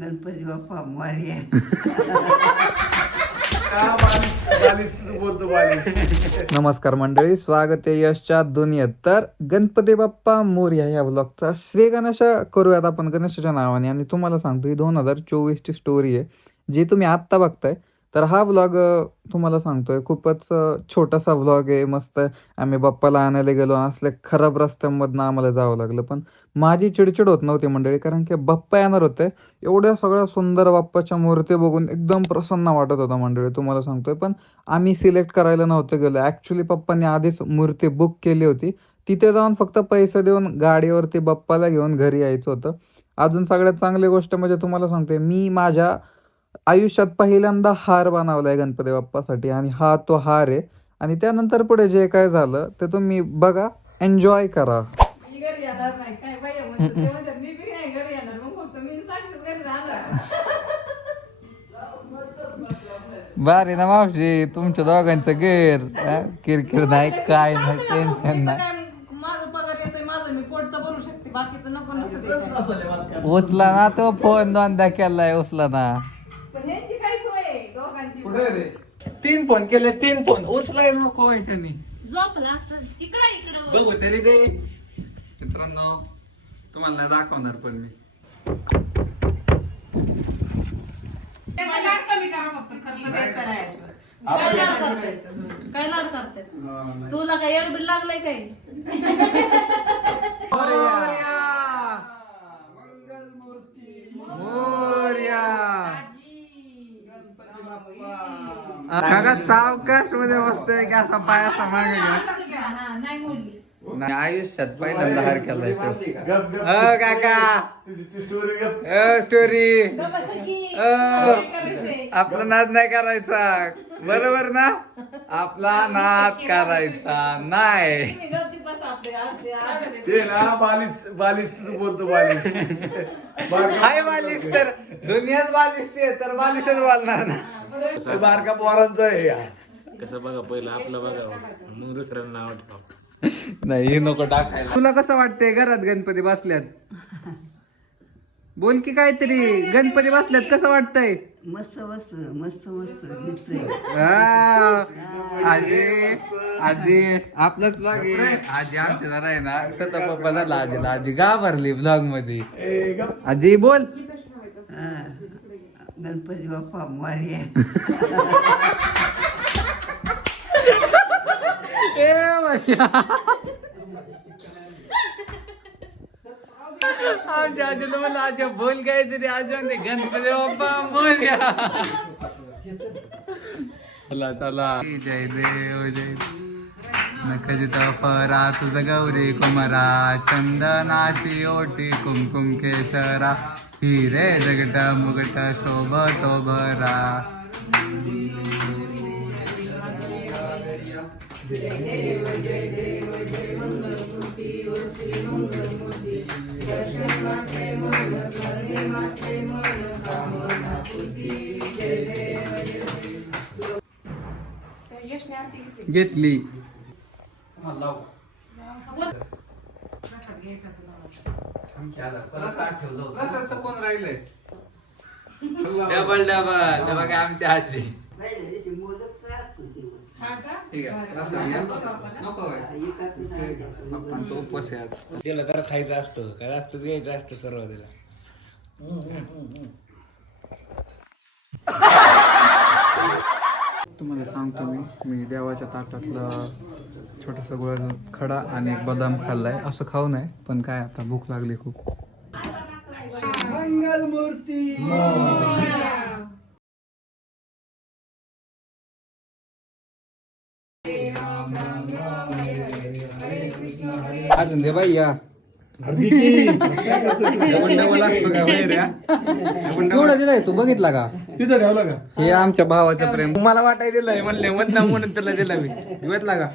गणपती बाप्पा मोरया. नमस्कार मंडळी, स्वागत आहे यशच्या दुनियेत. तर गणपती बाप्पा मोरया या ब्लॉगचा श्री गणेश करूयात आपण गणेशाच्या नावाने. आणि तुम्हाला सांगतो ही 2024 ची स्टोरी आहे जी तुम्ही आत्ता बघताय. तर हा व्लॉग तुम्हाला सांगतोय खूपच छोटासा व्लॉग आहे. मस्त आम्ही बाप्पाला आणायला गेलो, असल्या खराब रस्त्यांमधनं आम्हाला जावं लागलं. पण माझी चिडचिड होत नव्हती मंडळी, कारण की बाप्पा येणार होते. एवढ्या सगळ्या सुंदर बाप्पाच्या मूर्ती बघून एकदम प्रसन्न वाटत होता मंडळी, तुम्हाला सांगतोय. पण आम्ही सिलेक्ट करायला नव्हतं गेलो. ॲक्च्युली पप्पांनी आधीच मूर्ती बुक केली होती. तिथे जाऊन फक्त पैसे देऊन गाडीवरती बाप्पाला घेऊन घरी यायचं होतं. अजून सगळ्यात चांगली गोष्ट म्हणजे तुम्हाला सांगतोय, मी माझ्या आयुष्यात पहिल्यांदा हार बनवलाय गणपती बाप्पासाठी, आणि हा तो हार आहे. आणि त्यानंतर पुढे जे काय झालं ते तुम्ही बघा, एन्जॉय करा. बारे ना मावशी, तुमच्या दोघांचं घर किरकिर नाही, काय नाही, टेन्शन नाही. माझं पगार येतोय, माझं मी पोट तर भरू शकते, बाकीचं नको नसतं. उचला ना तो फोन, दोनदा केलाय, उचला ना. पण यांची काय सोय आहे दोघांची? 3 फोन केले, 3 फोन उचलाय नको त्यांनी. झोपला असं इकडं बघू तरी दे. मित्रांनो तुम्हाला नाही दाखवणार, पण मी लाड कमी करा, फक्त खर्च द्यायचा नाही. काय लाड करतात? तुला काय एडबिड लागलंय काय? काका सावकाश मध्ये बसतोय की असा पाय असा मागे घ्या. नाही बोलली. नाही, आयुष्यात पहिल्यांदा हार केलाय तो. काका स्टोरी आपला नाद नाही करायचा, बरोबर ना? आपला नाद करायचा नाही. हाय बालिश, तर दुनियाच बालिशची आहे, तर बालिशच बोलणार ना. बारका पोरांचं आहे. कसं बघा, पहिलं आपलं बघा, मग दुसऱ्यांना नाव ठेवा. नाही, हे नको टाकायला. तुला कसं वाटतंय घरात गणपती बसल्यात? बोल की काहीतरी. गणपती बसल्यात कसं वाटतंय? मस्त मस्त मस्त मस्त दिसतंय. आजी आजी आपलंच ब्लॉग आहे. आजी आमच्या जरा आहे ना, तर पप्पा झाला आजीला. आजी घाबरली ब्लॉग मध्ये. आजी बोल. गणपती बाप्पा मोरया. ए भैया, आमच्या आजीला म्हणलं आजी बोल काहीतरी. आजी म्हणते गणपती बाप्पा मोरया. चला चला. जय देव जय नखजित फरा तुझ गौरी कुमारा, चंदनाची ओटी कुमकुम केशरा, हिरे जगट मुगट शोभ शोभरा. घेतली. प्रसादचं कोण राहिलंय? Double double. बघा आमच्या आजी. ठीक आहे, प्रसाद घ्या. नको होय. पप्पांचा उपवास आहे आज. त्याला जरा खायचं असतं, काय असतं द्यायचं असतं सर्व त्याला. तुम्हाला सांगतो मी देवाच्या ताटातला छोटासा गुळाचा खडा आणि एक बदाम खाल्लाय. असं खाऊ नये, पण काय आता भूक लागली खूप. मंगलमूर्ती अजून दे बाई. या केवढा दिलाय तू बघितला का? तिथं ठेवलं का? हे आमच्या भावाचं प्रेम. मला वाटाय दिलंय म्हणले मधला म्हणून त्याला दिला मी. घेतला का?